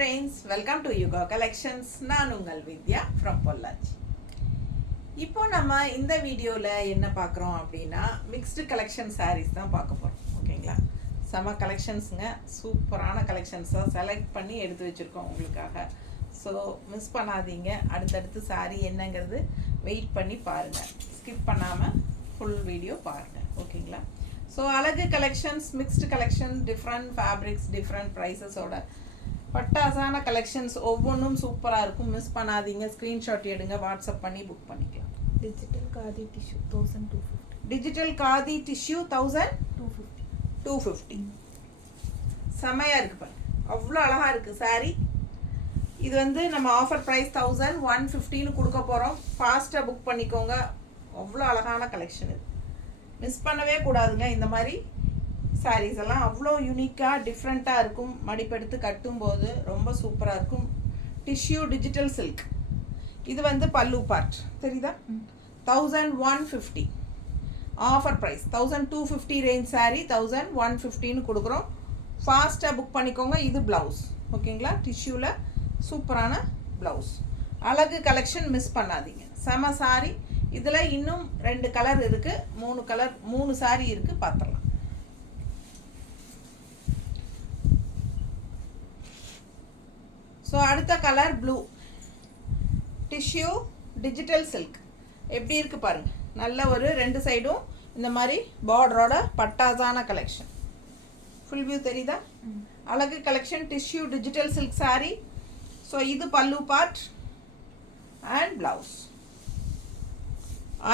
friends, welcome to Yuga Collections. நான் உங்கள் வித்யா from Pollachi. இப்போ நம்ம இந்த வீடியோவில் என்ன பார்க்குறோம் அப்படின்னா மிக்ஸ்டு கலெக்ஷன் சாரீஸ் தான் பார்க்க போகிறோம். ஓகேங்களா, செம கலெக்ஷன்ஸுங்க, சூப்பரான கலெக்ஷன்ஸாக செலக்ட் பண்ணி எடுத்து வச்சுருக்கோம் உங்களுக்காக. ஸோ மிஸ் பண்ணாதீங்க. அடுத்தடுத்து சாரீ என்னங்கிறது வெயிட் பண்ணி பாருங்கள், ஸ்கிப் பண்ணாமல் ஃபுல் வீடியோ பாருங்கள். ஓகேங்களா, ஸோ அழகு collections, mixed collection, different fabrics, different ப்ரைஸஸோட பட்டாசான கலெக்ஷன்ஸ் ஒவ்வொன்றும் சூப்பராக இருக்கும். மிஸ் பண்ணாதீங்க. ஸ்க்ரீன்ஷாட் எடுங்க, வாட்ஸ்அப் பண்ணி புக் பண்ணிக்கலாம். Digital khadi tissue 1250. Digital khadi tissue 1250. செமையாக இருக்குது பாருங்க, அவ்வளோ அழகாக இருக்குது சாரீ. இது வந்து நம்ம ஆஃபர் ப்ரைஸ் 1150 கொடுக்க போகிறோம். ஃபாஸ்ட்டாக புக் பண்ணிக்கோங்க. அவ்வளோ அழகான கலெக்ஷன் இது, மிஸ் பண்ணவே கூடாதுங்க. இந்த மாதிரி சாரீஸ் எல்லாம் அவ்வளோ யூனிக்காக டிஃப்ரெண்ட்டாக இருக்கும். மடிப்பெடுத்து கட்டும்போது ரொம்ப சூப்பராக இருக்கும். Tissue digital silk. இது வந்து பல்லு பார்ட் தெரியுதா, 1150. ஆஃபர் ப்ரைஸ் 1250 ரேஞ்ச் சாரீ 1150 கொடுக்குறோம். ஃபாஸ்ட்டாக புக் பண்ணிக்கோங்க. இது ப்ளவுஸ். ஓகேங்களா, டிஷ்யூவில் சூப்பரான ப்ளவுஸ். அழகு கலெக்ஷன் மிஸ் பண்ணாதீங்க. செம சாரீ. இதில் இன்னும் 2 கலர் இருக்குது, 3 சாரீ இருக்குது, பார்த்துடலாம். ஸோ அடுத்த colour blue, tissue digital silk. எப்படி இருக்குது பாருங்கள், நல்ல ஒரு 2 சைடும் இந்த மாதிரி பார்டரோட பட்டாசான கலெக்ஷன். ஃபுல் வியூ தெரியுதா, அழகு collection, tissue digital silk sari. So இது பல்லு பார்ட் அண்ட் ப்ளவுஸ்.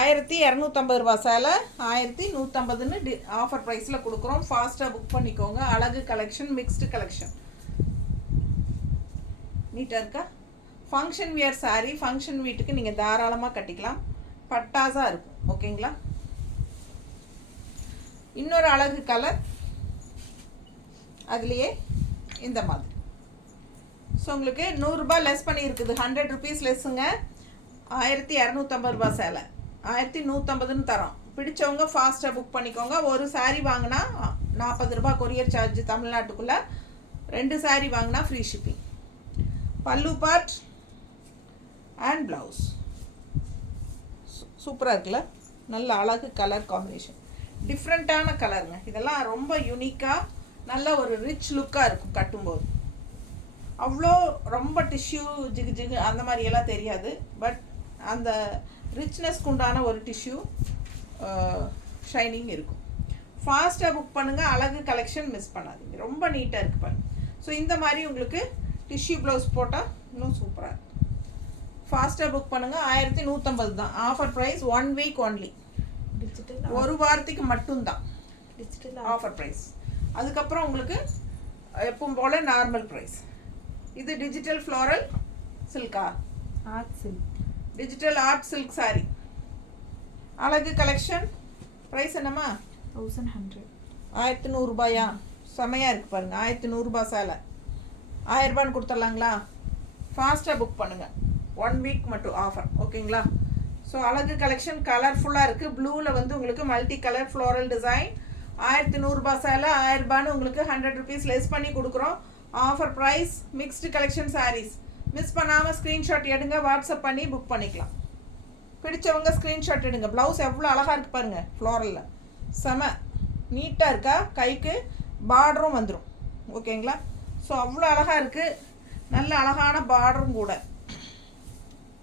1250 ரூபா சேலை 1150ன்னு ஆஃபர் ப்ரைஸில் கொடுக்குறோம். ஃபாஸ்ட்டாக புக் பண்ணிக்கோங்க. அழகு கலெக்ஷன், மிக்ஸ்டு கலெக்ஷன். நீட்டாக இருக்கா, ஃபங்க்ஷன் வியர் சாரீ. ஃபங்க்ஷன் வீட்டுக்கு நீங்கள் தாராளமாக கட்டிக்கலாம், பட்டாசாக இருக்கும். ஓகேங்களா, இன்னொரு அழகு கலர் அதுலேயே இந்த மாதிரி. ஸோ உங்களுக்கு 100 ரூபா லெஸ் பண்ணியிருக்குது, 100 ருபீஸ் லெஸ்ஸுங்க. 1250 ரூபா சேலை 1150ன்னு தரோம். பிடிச்சவங்க ஃபாஸ்ட்டாக புக் பண்ணிக்கோங்க. ஒரு சாரீ வாங்கினா 40 ரூபா கொரியர் சார்ஜ் தமிழ்நாட்டுக்குள்ளே. 2 சாரீ வாங்கினா ஃப்ரீ ஷிப்பிங். பல்லு பார்ட் அண்ட் ப்ளவுஸ். சூப்பராக இருக்குல்ல, நல்ல அழகு கலர் காம்பினேஷன், டிஃப்ரெண்ட்டான கலருங்க. இதெல்லாம் ரொம்ப யூனிக்காக நல்ல ஒரு ரிச் லுக்காக இருக்கும் கட்டும்போது. அவ்வளோ ரொம்ப டிஷ்யூ ஜிகு ஜிகு அந்த மாதிரியெல்லாம் தெரியாது, பட் அந்த ரிச்னஸ்க்கு உண்டான ஒரு டிஷ்யூ ஷைனிங் இருக்கும். ஃபாஸ்ட்டாக புக் பண்ணுங்கள். அழகு கலெக்ஷன் மிஸ் பண்ணாதீங்க, ரொம்ப நீட்டாக இருக்குது பாருங்கள். ஸோ இந்த மாதிரி உங்களுக்கு டிஷ்யூ ப்ளவுஸ் போட்டால் இன்னும் சூப்பராக இருக்கும். ஃபாஸ்ட்டாக புக் பண்ணுங்கள். 1150 தான் offer price. 1 week only, digital ஒரு வாரத்துக்கு மட்டும்தான் டிஜிட்டல் ஆஃபர் ப்ரைஸ். அதுக்கப்புறம் உங்களுக்கு எப்பவும் போல் நார்மல் ப்ரைஸ். இது டிஜிட்டல் ஃப்ளோரல் சில்கா, art silk, digital art silk sari. அழகு கலெக்ஷன். ப்ரைஸ் என்னம்மா? 1100. 1100 ரூபாயா? செமையாக இருக்குது பாருங்கள். 1100 ரூபா சேலை 1000 ரூபான்னு கொடுத்துர்லாங்களா? ஃபாஸ்ட்டாக புக் பண்ணுங்கள். 1 வீக் மட்டும் ஆஃபர். ஓகேங்களா, ஸோ அழகு கலெக்ஷன் கலர்ஃபுல்லாக இருக்குது. ப்ளூவில் வந்து உங்களுக்கு மல்டி கலர் ஃப்ளோரல் டிசைன். 1100 ரூபா சேலை 1000 ரூபான்னு உங்களுக்கு 100 ருபீஸ் லெஸ் பண்ணி கொடுக்குறோம். Offer price. Mixed collection sarees. Miss பண்ணாமல் ஸ்க்ரீன்ஷாட் எடுங்க, வாட்ஸ்அப் பண்ணி புக் பண்ணிக்கலாம். பிடிச்சவங்க ஸ்க்ரீன்ஷாட் எடுங்க. ப்ளவுஸ் எவ்வளோ அழகாக இருக்குது பாருங்கள், ஃப்ளோரலில் செம நீட்டாக இருக்கா. கைக்கு பார்டரும் வந்துடும். ஓகேங்களா, ஸோ அவ்வளோ அழகாக இருக்குது. நல்ல அழகான பார்டரும் கூட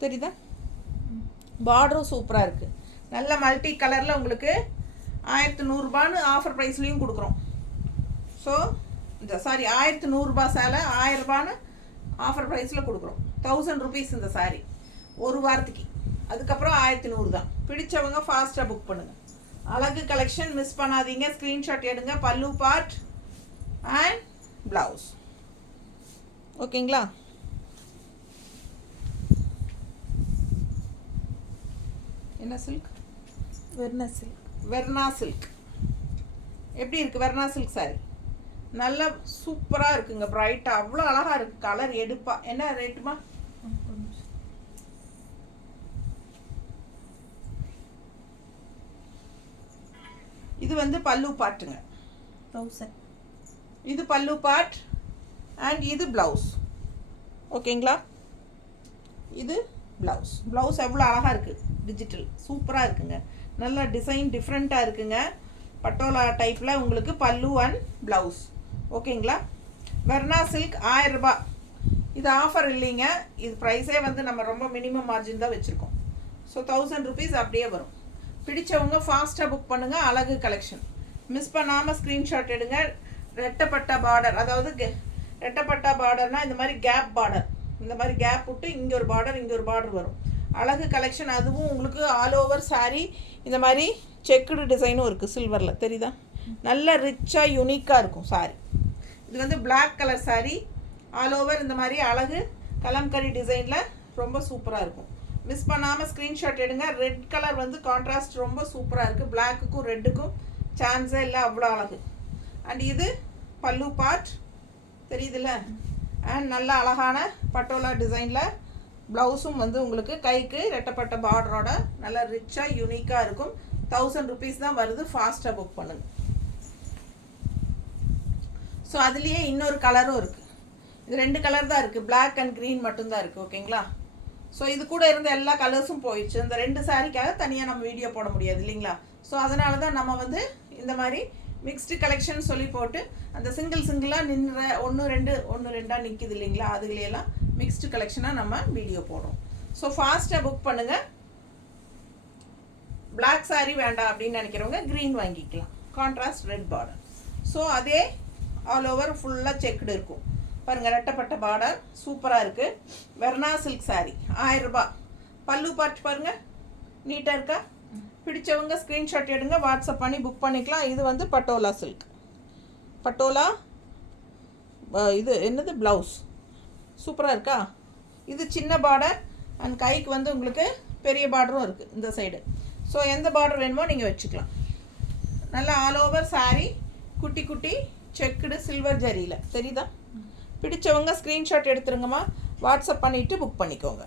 தெரியுதா, பார்டரும் சூப்பராக இருக்குது. நல்ல மல்டி கலரில் உங்களுக்கு 1100 ரூபான்னு ஆஃபர் ப்ரைஸ்லேயும் கொடுக்குறோம். ஸோ இந்த 1100 ரூபா சேலை 1000 ரூபான்னு ஆஃபர் ப்ரைஸில் கொடுக்குறோம். 1000 ருபீஸ் இந்த சாரீ ஒரு வாரத்துக்கு. அதுக்கப்புறம் 1100 தான். பிடிச்சவங்க ஃபாஸ்ட்டாக புக் பண்ணுங்கள். அழகு கலெக்ஷன் மிஸ் பண்ணாதீங்க. ஸ்க்ரீன்ஷாட் எடுங்க. பல்லு பார்ட் அண்ட் ப்ளவுஸ். ஓகேங்களா, என்ன silk? Verna silk. Verna silk. எப்படி இருக்குது வெர்னா சில்க் சாரி? நல்லா சூப்பராக இருக்குங்க, பிரைட்டாக அவ்வளோ அழகாக இருக்குது. கலர் எடுப்பா. என்ன ரேட்டுமா? இது வந்து பல்லு பாட்டுங்க, 1000. இது பல்லு பார்ட் அண்ட் இது ப்ளவுஸ். ஓகேங்களா. இது ப்ளவுஸ் எவ்வளோ அழகாக இருக்குது, டிஜிட்டல் சூப்பராக இருக்குங்க. நல்ல டிசைன் டிஃப்ரெண்ட்டாக இருக்குங்க. பட்டோலா டைப்பில் உங்களுக்கு பல்லு அண்ட் ப்ளவுஸ். ஓகேங்களா. வெர்னா சில்க் 1000 ரூபாய். இது ஆஃபர் இல்லைங்க, இது ப்ரைஸே வந்து நம்ம ரொம்ப மினிமம் மார்ஜின் தான் வச்சுருக்கோம். ஸோ 1000 ருபீஸ் அப்படியே வரும். பிடிச்சவங்க ஃபாஸ்ட்டாக புக் பண்ணுங்கள். அழகு கலெக்ஷன் மிஸ் பண்ணாமல் ஸ்க்ரீன்ஷாட் எடுங்க. ரெட்டப்பட்டா பார்டர், அதாவது ரெட்டப்பட்டா பார்டர்னால் இந்த மாதிரி கேப் பார்டர், இந்த மாதிரி கேப் விட்டு இங்கே ஒரு பார்டர் இங்கே ஒரு பார்டர் வரும். அழகு கலெக்ஷன். அதுவும் உங்களுக்கு ஆல் ஓவர் சாரீ இந்த மாதிரி செக்குடு டிசைனும் இருக்குது சில்வரில், தெரியுதா. நல்ல ரிச்சாக யூனிக்காக இருக்கும் சாரீ. இது வந்து black colour saree, all over இந்த மாதிரி அழகு கலம்கரி டிசைனில் ரொம்ப சூப்பராக இருக்கும். மிஸ் பண்ணாமல் ஸ்க்ரீன்ஷாட் எடுங்க. ரெட் கலர் வந்து கான்ட்ராஸ்ட் ரொம்ப சூப்பராக இருக்குது. பிளாக்குக்கும் ரெட்டுக்கும் சான்ஸே இல்லை, அவ்வளோ அழகு. அண்ட் இது பல்லு பார்ட் தெரியுதுல்ல. அண்ட் நல்ல அழகான பட்டோலா டிசைனில் ப்ளவுஸும் வந்து உங்களுக்கு கைக்கு ரெட்டப்பட்ட பார்டரோட நல்லா ரிச்சாக யூனிக்காக இருக்கும். 1000 ருபீஸ் தான் வருது. ஃபாஸ்ட்டாக புக் பண்ணுங்கள். ஸோ அதுலேயே இன்னொரு கலரும் இருக்குது. இது 2 கலர் தான் இருக்குது, பிளாக் அண்ட் க்ரீன் மட்டும்தான் இருக்குது. ஓகேங்களா. ஸோ இது கூட இருந்த எல்லா கலர்ஸும் போயிடுச்சு. இந்த 2 சாரிக்காக தனியாக நம்ம வீடியோ போட முடியாது இல்லைங்களா. ஸோ அதனால தான் நம்ம வந்து இந்த மாதிரி மிக்ஸ்டு கலெக்ஷன் சொல்லி போட்டு அந்த சிங்கிளாக நின்ற 1-2 நிற்கிது இல்லைங்களா, அதுகளையெல்லாம் மிக்ஸ்டு கலெக்ஷனாக நம்ம வீடியோ போடுறோம். ஸோ ஃபாஸ்ட்டாக புக் பண்ணுங்கள். பிளாக் சாரீ வேண்டாம் அப்படின்னு நினைக்கிறவங்க க்ரீன் வாங்கிக்கலாம், கான்ட்ராஸ்ட் ரெட் பார்டர். ஸோ அதே ஆல் ஓவர் ஃபுல்லாக செக்குடு இருக்கும் பாருங்கள். ரெட்டப்பட்ட பார்டர் சூப்பராக இருக்குது. வெர்னா சில்க் சாரீ 1000 ரூபாய். பல்லு பார்ட் பாருங்கள், நீட்டாக இருக்கா. பிடிச்சவங்க ஸ்க்ரீன்ஷாட் எடுங்க, வாட்ஸ்அப் பண்ணி புக் பண்ணிக்கலாம். இது வந்து பட்டோலா சில்க், பட்டோலா இது என்னது ப்ளவுஸ் சூப்பராக இருக்கா. இது சின்ன பார்டர் அண்ட் கைக்கு வந்து உங்களுக்கு பெரிய பார்டரும் இருக்குது இந்த சைடு. ஸோ எந்த பார்டர் வேணுமோ நீங்கள் வச்சுக்கலாம். நல்லா ஆல் ஓவர் சாரீ குட்டி குட்டி செக்குடு சில்வர் ஜரியில் தெரியுதா. பிடிச்சவங்க ஸ்க்ரீன்ஷாட் எடுத்துருங்கம்மா, வாட்ஸ்அப் பண்ணிவிட்டு புக் பண்ணிக்கோங்க.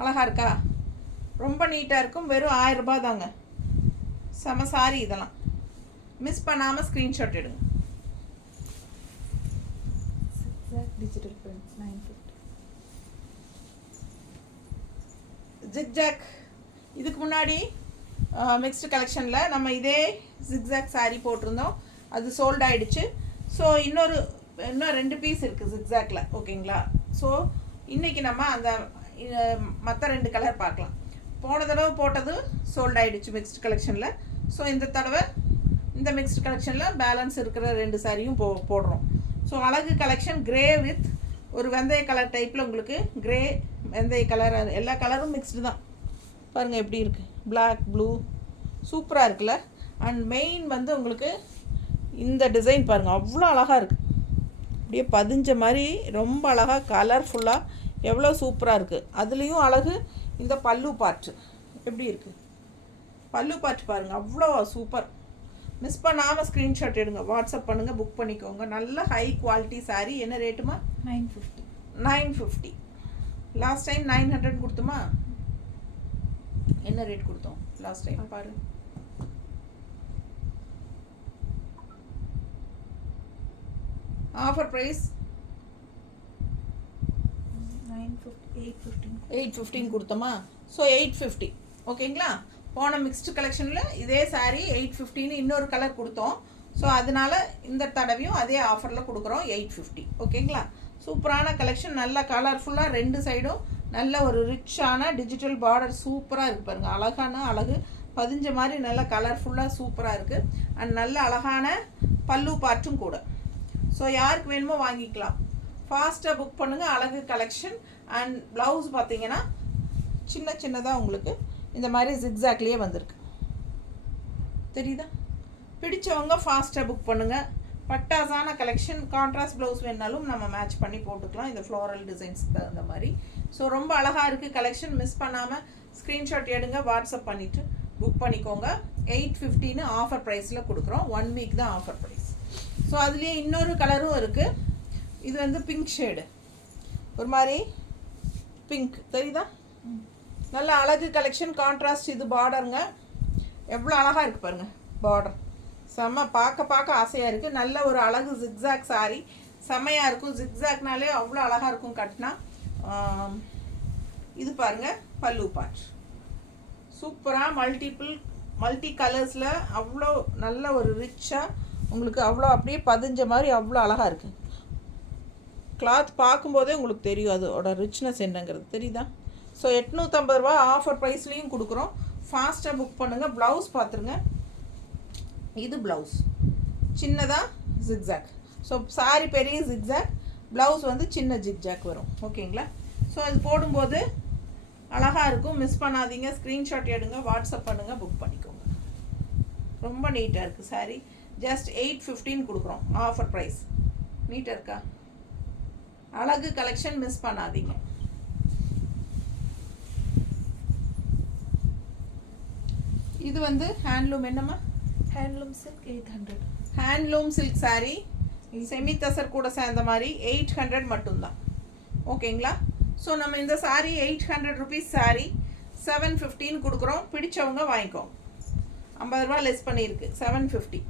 அழகாக இருக்கா, ரொம்ப நீட்டாக இருக்கும். வெறும் 1000 ரூபாய் தாங்க. செம சாரி இதெல்லாம். மிஸ் பண்ணாமல் ஸ்க்ரீன்ஷாட் எடுங்க. Digital print 950. ஜிக்ஜாக் இதுக்கு முன்னாடி மிக்ஸ்டு கலெக்ஷனில் நம்ம இதே ஜிக்ஜாக் சாரீ போட்டிருந்தோம், அது சோல்ட் ஆகிடுச்சு. ஸோ இன்னும் 2 பீஸ் இருக்குது ஜிக்ஜாக்ல. ஓகேங்களா. ஸோ இன்றைக்கி நம்ம அந்த மற்ற 2 கலர் பார்க்கலாம். போன தடவை போட்டது சோல்ட் ஆகிடுச்சு மிக்ஸ்டு கலெக்ஷனில். ஸோ இந்த தடவை இந்த மிக்ஸ்டு கலெக்ஷனில் பேலன்ஸ் இருக்கிற 2 சாரியும் போடுறோம். ஸோ அழகு கலெக்ஷன் கிரே வித் ஒரு வெந்தய கலர் டைப்பில் உங்களுக்கு கிரே வெந்தய கலர் எல்லா கலரும் மிக்ஸ்டு தான். பாருங்கள் எப்படி இருக்குது, பிளாக் ப்ளூ சூப்பராக இருக்குல்ல. அண்ட் மெயின் வந்து உங்களுக்கு இந்த டிசைன் பாருங்கள், அவ்வளோ அழகாக இருக்குது. அப்படியே பதிஞ்ச மாதிரி ரொம்ப அழகாக கலர்ஃபுல்லாக எவ்வளோ சூப்பராக இருக்குது. அதுலேயும் அழகு இந்த பல்லு பார்ட்டு எப்படி இருக்குது, பல்லு பார்ட் பாருங்கள் அவ்வளோ சூப்பர். மிஸ் பண்ணாமல் ஸ்க்ரீன்ஷாட் எடுங்க, வாட்ஸ்அப் பண்ணுங்கள், புக் பண்ணிக்கோங்க. நல்ல ஹை குவாலிட்டி சாரீ. என்ன ரேட்டுமா? 950. 950. Last time 900 கொடுத்தோமா? என்ன ரேட் கொடுத்தோம் லாஸ்ட் டைம் பாரு. ஆஃபர் ப்ரைஸ் 815 கொடுத்தோமா? ஸோ 850. ஓகேங்களா. போன மிக்ஸ்டு கலெக்ஷனில் இதே சாரீ 850 இன்னொரு கலர் கொடுத்தோம். ஸோ அதனால இந்த தடவையும் அதே ஆஃபரில் கொடுக்குறோம் 850. ஓகேங்களா. சூப்பரான கலெக்ஷன், நல்ல கலர்ஃபுல்லாக 2 சைடும் நல்ல ஒரு ரிச்சான டிஜிட்டல் பார்டர் சூப்பராக இருக்குது பாருங்கள். அழகான அழகு பதிஞ்ச மாதிரி நல்ல கலர்ஃபுல்லாக சூப்பராக இருக்குது. அண்ட் நல்ல அழகான பல்லு பார்ட்டும் கூட. ஸோ யாருக்கு வேணுமோ வாங்கிக்கலாம். ஃபாஸ்ட்டாக புக் பண்ணுங்கள். அழகு கலெக்ஷன். அண்ட் ப்ளவுஸ் பார்த்தீங்கன்னா சின்னதாக உங்களுக்கு இந்த மாதிரி ஜிக்ஸாக்லேயே வந்திருக்கு தெரியுதா. பிடிச்சவங்க ஃபாஸ்ட்டாக புக் பண்ணுங்கள். பட்டாசான கலெக்ஷன். கான்ட்ராஸ்ட் ப்ளவுஸ் வேணாலும் நம்ம மேட்ச் பண்ணி போட்டுக்கலாம், இந்த ஃப்ளோரல் டிசைன்ஸ்க்கு தகுந்த மாதிரி. ஸோ ரொம்ப அழகாக இருக்குது கலெக்ஷன். மிஸ் பண்ணாமல் ஸ்க்ரீன்ஷாட் எடுங்க, வாட்ஸ்அப் பண்ணிவிட்டு புக் பண்ணிக்கோங்க. 850 ஆஃபர் ப்ரைஸில் கொடுக்குறோம். 1 வீக் தான் ஆஃபர் ப்ரைஸ். ஸோ அதுலேயே இன்னொரு கலரும் இருக்குது. இது வந்து பிங்க் ஷேடு, ஒரு மாதிரி பிங்க் தெரியுதா. நல்ல அழகு கலெக்ஷன். கான்ட்ராஸ்ட் இது பார்டருங்க, எவ்வளோ அழகாக இருக்குது பாருங்கள் பார்டர். செம்ம பார்க்க ஆசையாக இருக்குது. நல்ல ஒரு அழகு ஜிக்ஸாக் சாரீ. செம்மையாக இருக்கும். ஜிக்ஸாக்னாலே அவ்வளோ அழகாக இருக்கும் கட்டினா. இது பாருங்கள் பல்லு பார்ட். சூப்பராக மல்டி கலர்ஸில் அவ்வளோ நல்ல ஒரு ரிச்சாக உங்களுக்கு அவ்வளோ அப்படியே பதிஞ்ச மாதிரி அவ்வளோ அழகாக இருக்குது. கிளாத் பார்க்கும்போதே உங்களுக்கு தெரியும் அதோட ரிச்னஸ் என்னங்கிறது, தெரியுதா? ஸோ 850 ரூபா ஆஃபர் ப்ரைஸ்லேயும் கொடுக்குறோம். ஃபாஸ்ட்டாக புக் பண்ணுங்கள். ப்ளவுஸ் பார்த்துருங்க. இது ப்ளவுஸ் சின்னதாக ஜிக்ஸாக். ஸோ சாரி பெரிய ஜிக்ஸாக், ப்ளவுஸ் வந்து சின்ன ஜிக்ஜாக் வரும். ஓகேங்களா? ஸோ இது போடும்போது அழகாக இருக்கும். மிஸ் பண்ணாதீங்க. ஸ்க்ரீன்ஷாட் எடுங்க, வாட்ஸ்அப் பண்ணுங்கள், புக் பண்ணிக்கோங்க. ரொம்ப நீட்டாக இருக்குது சாரி. ஜஸ்ட் 815 கொடுக்குறோம் ஆஃபர் ப்ரைஸ். நீட்டாக இருக்கா? அழகு கலெக்ஷன், மிஸ் பண்ணாதீங்க. இது வந்து ஹேண்ட்லூம். என்னம்மா? Handloom silk 800. Handloom silk sari, semi tussar கூட சேர்ந்த மாதிரி 800 மட்டும்தான். ஓகேங்களா? ஸோ நம்ம இந்த சாரீ 800 ருபீஸ் சாரீ 715 கொடுக்குறோம். பிடிச்சவங்க வாங்கிக்கோங்க. 50 ரூபா லெஸ் பண்ணியிருக்கு. 750.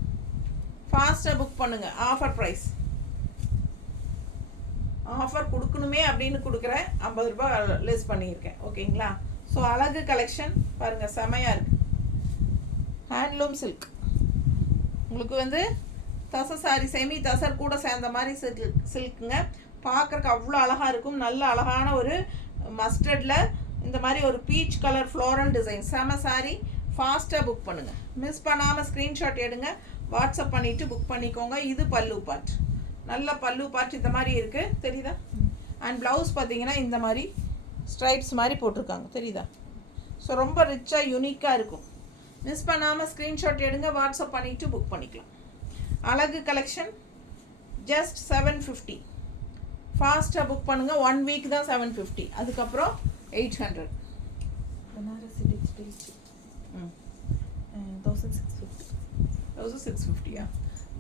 ஃபாஸ்ட்டாக புக் பண்ணுங்கள். Offer price. ஆஃபர் கொடுக்கணுமே அப்படின்னு கொடுக்குறேன். 50 ரூபா லெஸ் பண்ணியிருக்கேன். ஓகேங்களா? ஸோ அழகு கலெக்ஷன் பாருங்கள், செமையாக இருக்குது. ஹேண்ட்லூம் சில்க் உங்களுக்கு வந்து தசர் சாரி, செமி தசர் கூட சேர்ந்த மாதிரி சில்க்குங்க. பார்க்குறக்கு அவ்வளோ அழகாக இருக்கும். நல்ல அழகான ஒரு மஸ்டர்டில் இந்த மாதிரி ஒரு பீச் கலர் ஃப்ளோரல் டிசைன். செம சாரி. ஃபாஸ்ட்டாக புக் பண்ணுங்கள். மிஸ் பண்ணாமல் ஸ்க்ரீன்ஷாட் எடுங்க, வாட்ஸ்அப் பண்ணிவிட்டு புக் பண்ணிக்கோங்க. இது பல்லு பார்ட். நல்ல பல்லு பார்ட் இந்த மாதிரி இருக்குது, தெரியுதா? அண்ட் ப்ளவுஸ் பார்த்தீங்கன்னா இந்த மாதிரி ஸ்ட்ரைப்ஸ் மாதிரி போட்டிருக்காங்க, தெரியுதா? ஸோ ரொம்ப ரிச்சாக யூனிக்காக இருக்கும். மிஸ் பண்ணாமல் ஸ்க்ரீன்ஷாட் எடுங்க, வாட்ஸ்அப் பண்ணிவிட்டு புக் பண்ணிக்கலாம். அழகு கலெக்ஷன் ஜஸ்ட் 750. ஃபாஸ்ட்டாக புக் பண்ணுங்கள். 1 வீக் தான் 750. அதுக்கப்புறம் 800. Banarasi digital silk 1650. 1650.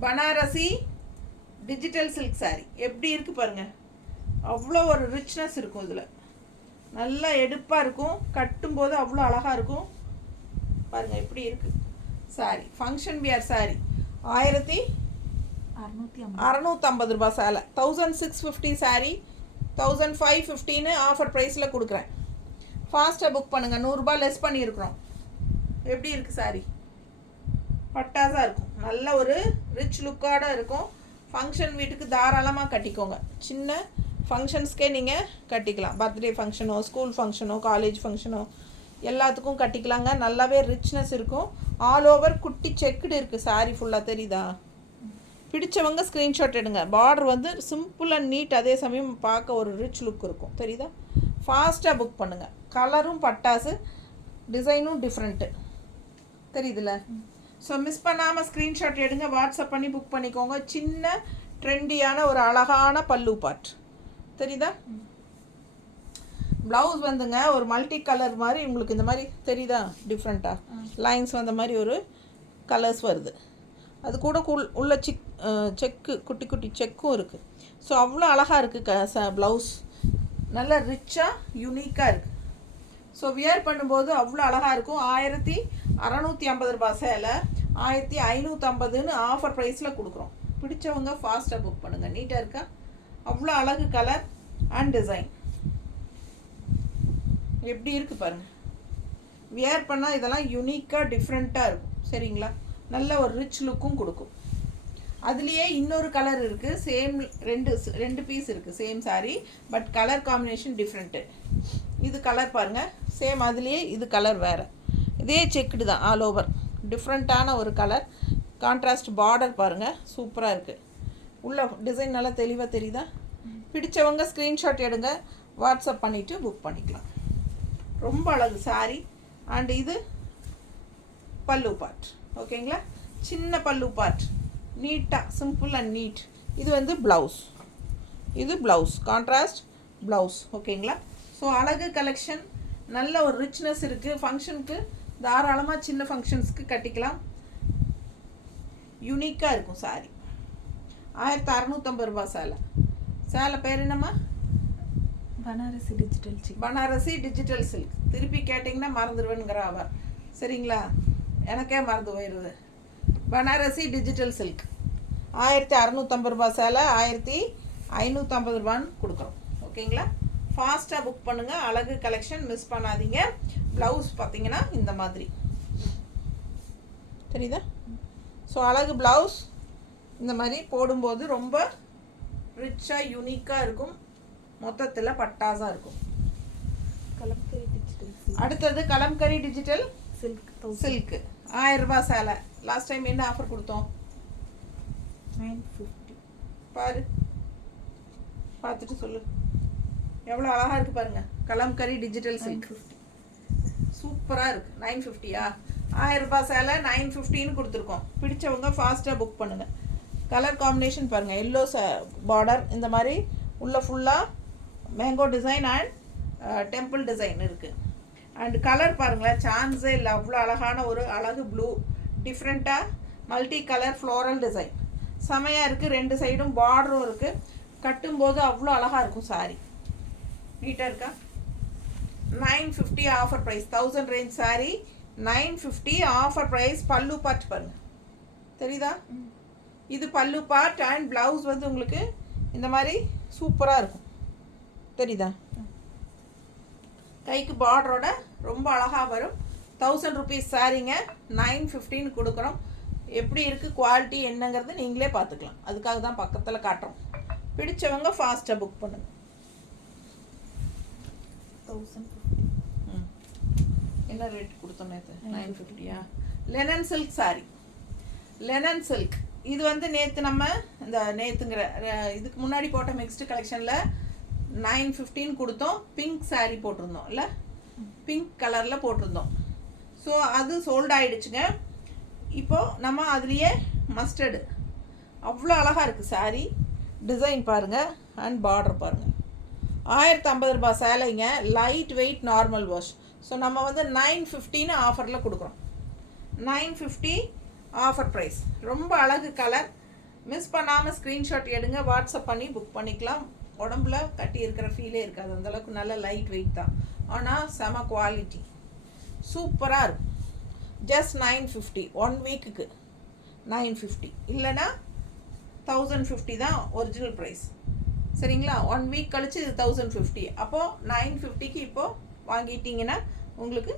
Banarasi digital silk sari எப்படி இருக்குது பாருங்கள். அவ்வளோ ஒரு ரிச்னஸ் இருக்கும். இதில் நல்லா எடுப்பாக இருக்கும். கட்டும்போது அவ்வளோ அழகாக இருக்கும். பாருங்கள் எப்படி இருக்குது சாரீ. ஃபங்க்ஷன் வியர் சாரீ 1650 ரூபா சேலை. 1650 சாரீ 1515 ஆஃபர் ப்ரைஸில் கொடுக்குறேன். ஃபாஸ்ட்டாக புக் பண்ணுங்கள். 100 ரூபா லெஸ் பண்ணியிருக்கிறோம். எப்படி இருக்குது சாரீ? பட்டாசாக இருக்கும். நல்ல ஒரு ரிச் லுக்காக இருக்கும். ஃபங்க்ஷன் வீட்டுக்கு தாராளமாக கட்டிக்கோங்க. சின்ன ஃபங்க்ஷன்ஸ்க்கே நீங்கள் கட்டிக்கலாம். பர்த்டே ஃபங்க்ஷனோ, ஸ்கூல் ஃபங்க்ஷனோ, காலேஜ் ஃபங்க்ஷனோ எல்லாத்துக்கும் கட்டிக்கலாங்க. நல்லாவே ரிச்னஸ் இருக்கும். ஆல் ஓவர் குட்டி செக்குடு இருக்குது சாரீ ஃபுல்லாக, தெரியுதா? பிடிச்சவங்க ஸ்க்ரீன்ஷாட் எடுங்க. பார்டர் வந்து சிம்பிள் அண்ட் நீட், அதே சமயம் பார்க்க ஒரு ரிச் லுக் இருக்கும், தெரியுதா? ஃபாஸ்ட்டாக புக் பண்ணுங்கள். கலரும் பட்டாசு, டிசைனும் டிஃப்ரெண்ட்டு, தெரியுதுல்ல? ஸோ மிஸ் பண்ணாமல் ஸ்க்ரீன்ஷாட் எடுங்க, வாட்ஸ்அப் பண்ணி புக் பண்ணிக்கோங்க. சின்ன ட்ரெண்டியான ஒரு அழகான பல்லு பார்ட், தெரியுதா? ப்ளவுஸ் வந்துங்க ஒரு மல்டி கலர் மாதிரி உங்களுக்கு இந்த மாதிரி தெரியுதா? டிஃப்ரெண்ட்டாக லைன்ஸ் வந்த மாதிரி ஒரு கலர்ஸ் வருது. அது கூட உள்ள செக்கு, குட்டி குட்டி செக்கும் இருக்குது. ஸோ அவ்வளோ அழகாக இருக்குது ப்ளவுஸ். நல்ல ரிச்சாக யூனிக்காக இருக்குது. ஸோ வியர் பண்ணும்போது அவ்வளோ அழகாக இருக்கும். 1650 ரூபா சேலை 1550ன்னு ஆஃபர் ப்ரைஸில் கொடுக்குறோம். பிடிச்சவங்க ஃபாஸ்ட்டாக புக் பண்ணுங்கள். நீட்டாக இருக்கா? அவ்வளோ அழகு கலர் அண்ட் டிசைன் எப்படி இருக்குது பாருங்கள். வியர் பண்ணால் இதெல்லாம் யூனிக்காக டிஃப்ரெண்ட்டாக இருக்கும், சரிங்களா? நல்ல ஒரு ரிச் லுக்கும் கொடுக்கும். அதுலேயே இன்னொரு கலர் இருக்குது. சேம் ரெண்டு பீஸ் இருக்குது same sari, but colour combination different. இது கலர் பாருங்கள், சேம். அதுலேயே இது கலர் வேறு. இதே செக்குடு தான் ஆல் ஓவர். டிஃப்ரெண்ட்டான ஒரு கலர். கான்ட்ராஸ்ட் பார்டர் பாருங்கள், சூப்பராக இருக்குது. உள்ள டிசைன் நல்லா தெளிவாக தெரியுதா? பிடிச்சவங்க ஸ்க்ரீன்ஷாட் எடுங்க, வாட்ஸ்அப் பண்ணிவிட்டு புக் பண்ணிக்கலாம். ரொம்ப அழகு சாரீ. அண்ட் இது பல்லு பார்ட். ஓகேங்களா? சின்ன பல்லு பார்ட், நீட்டாக சிம்பிள் அண்ட் நீட். இது வந்து ப்ளவுஸ். இது ப்ளவுஸ், கான்ட்ராஸ்ட் ப்ளவுஸ். ஓகேங்களா? ஸோ அழகு கலெக்ஷன். நல்ல ஒரு ரிச்னஸ் இருக்குது. ஃபங்க்ஷனுக்கு தாராளமாக சின்ன ஃபங்க்ஷன்ஸ்க்கு கட்டிக்கலாம். யூனிக்காக இருக்கும் சாரீ. 1650 ரூபா சேலை. சேலை பேர் என்னம்மா? Banarasi digital silk. Banarasi digital silk. திருப்பி கேட்டிங்கன்னா மறந்துடுவேனுங்கிற அவர், சரிங்களா? எனக்கே மறந்து போயிடுது. பனாரசி டிஜிட்டல் சில்க் 1650 ரூபா சேலை 550 ரூபான்னு கொடுக்குறோம். ஓகேங்களா? ஃபாஸ்ட்டாக புக் பண்ணுங்கள். அழகு கலெக்ஷன் மிஸ் பண்ணாதீங்க. ப்ளவுஸ் பார்த்தீங்கன்னா இந்த மாதிரி தெரியுதா? ஸோ அழகு ப்ளவுஸ் இந்த மாதிரி போடும்போது ரொம்ப ரிச்சாக யூனிக்காக இருக்கும். மொத்தத்தில் பட்டாஸாக இருக்கும். Kalamkari digital silk. அடுத்தது கலம்கரி டிஜிட்டல் சில்க் சில்க்கு 1000 ரூபாய் சேலை. லாஸ்ட் டைம் என்ன ஆஃபர் கொடுத்தோம்? 950. பாரு, பார்த்துட்டு சொல்லு. எவ்வளோ அழகாக இருக்குது பாருங்க. கலம்கரி டிஜிட்டல் சில்க் சூப்பராக இருக்குது. 950யா? 1000 ரூபாய் சேலை 950ன்னு கொடுத்துருக்கோம். பிடிச்சவங்க ஃபாஸ்ட்டாக புக் பண்ணுங்கள். கலர் காம்பினேஷன் பாருங்கள். எல்லோ பார்டர், இந்த மாதிரி உள்ள ஃபுல்லாக mango design and temple design இருக்குது. அண்ட் கலர் பாருங்களேன், சான்ஸே இல்லை. அவ்வளோ அழகான ஒரு அழகு ப்ளூ, டிஃப்ரெண்ட்டாக மல்டி கலர் ஃப்ளோரல் டிசைன் செமையாக இருக்குது. 2 சைடும் பார்டரும் இருக்குது. கட்டும்போது அவ்வளோ அழகாக இருக்கும் சாரி. நீட்டாக இருக்கா? 950 offer price. 1000 range saree 950 offer price. பல்லு பார்ட் பாருங்க, தெரியுதா? இது பல்லு பார்ட் அண்ட் ப்ளவுஸ் வந்து உங்களுக்கு இந்த மாதிரி சூப்பராக இருக்கும். தெரியுதா? கைக்கு பார்டரோட ரொம்ப அழகாக வரும். 1000 ருபீஸ் சாரீங்க 950ன்னு கொடுக்குறோம். எப்படி இருக்குது குவாலிட்டி என்னங்கிறது நீங்களே பார்த்துக்கலாம். அதுக்காக தான் பக்கத்தில் காட்டுறோம். பிடிச்சவங்க ஃபாஸ்ட்டாக புக் பண்ணுங்கள். 1050. என்ன ரேட் கொடுத்தோம் நேற்று? 950யா? Linen silk sari. Linen silk இது வந்து நேற்று நம்ம இந்த நேற்றுங்கிற இதுக்கு முன்னாடி போட்ட மிக்ஸ்டு கலெக்ஷனில் 915 கொடுத்தோம். பிங்க் சாரீ போட்டிருந்தோம் இல்லை? பிங்க் கலரில் போட்டிருந்தோம். ஸோ அது சோல்ட் ஆகிடுச்சுங்க. இப்போது நம்ம அதுலேயே மஸ்டர்டு அவ்வளோ அழகாக இருக்குது சாரீ. டிசைன் பாருங்கள் அண்ட் பார்டர் பாருங்கள். 1050 ரூபாய் சேலைங்க. Light weight normal wash. So நம்ம வந்து 950ன்னு ஆஃபரில் கொடுக்குறோம். 950 ஆஃபர் ப்ரைஸ். ரொம்ப அழகு கலர். மிஸ் பண்ணாமல் ஸ்க்ரீன்ஷாட் எடுங்க. வாட்ஸ்அப் பண்ணி புக் பண்ணிக்கலாம். உடம்புல கட்டி இருக்கிற ஃபீலே இருக்காது. அந்தளவுக்கு நல்ல லைட் வெயிட் தான். ஆனால் செம குவாலிட்டி சூப்பராக இருக்கும். ஜஸ்ட் 950. 1 வீக்குக்கு 950 இல்லைன்னா 1050 தான் ஒரிஜினல் ப்ரைஸ். சரிங்களா? 1 வீக் கழிச்சு இது 1050. அப்போது 950க்கு இப்போது வாங்கிட்டீங்கன்னா உங்களுக்கு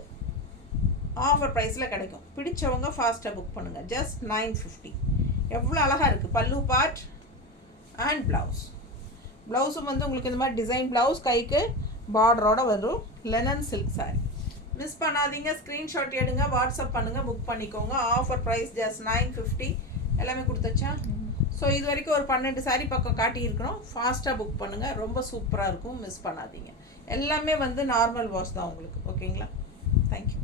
ஆஃபர் ப்ரைஸில் கிடைக்கும். பிடிச்சவங்க ஃபாஸ்ட்டாக புக் பண்ணுங்கள். ஜஸ்ட் 950. எவ்வளோ அழகாக இருக்குது. பல்லு பார்ட் அண்ட் ப்ளவுஸ். ப்ளவுஸும் வந்து உங்களுக்கு இந்த மாதிரி டிசைன் ப்ளவுஸ், கைக்கு பார்டரோட வரும். Linen silk saree. மிஸ் பண்ணாதீங்க. ஸ்க்ரீன்ஷாட் எடுங்க, வாட்ஸ்அப் பண்ணுங்கள், புக் பண்ணிக்கோங்க. Offer price just 950. எல்லாமே கொடுத்தாச்சா? ஸோ இது வரைக்கும் ஒரு 12 சாரி பக்கம் காட்டியிருக்கிறோம். ஃபாஸ்ட்டாக புக் பண்ணுங்கள். ரொம்ப சூப்பராக இருக்கும். மிஸ் பண்ணாதீங்க. எல்லாமே வந்து நார்மல் வாஷ் தான் உங்களுக்கு. ஓகேங்களா? தேங்க்யூ.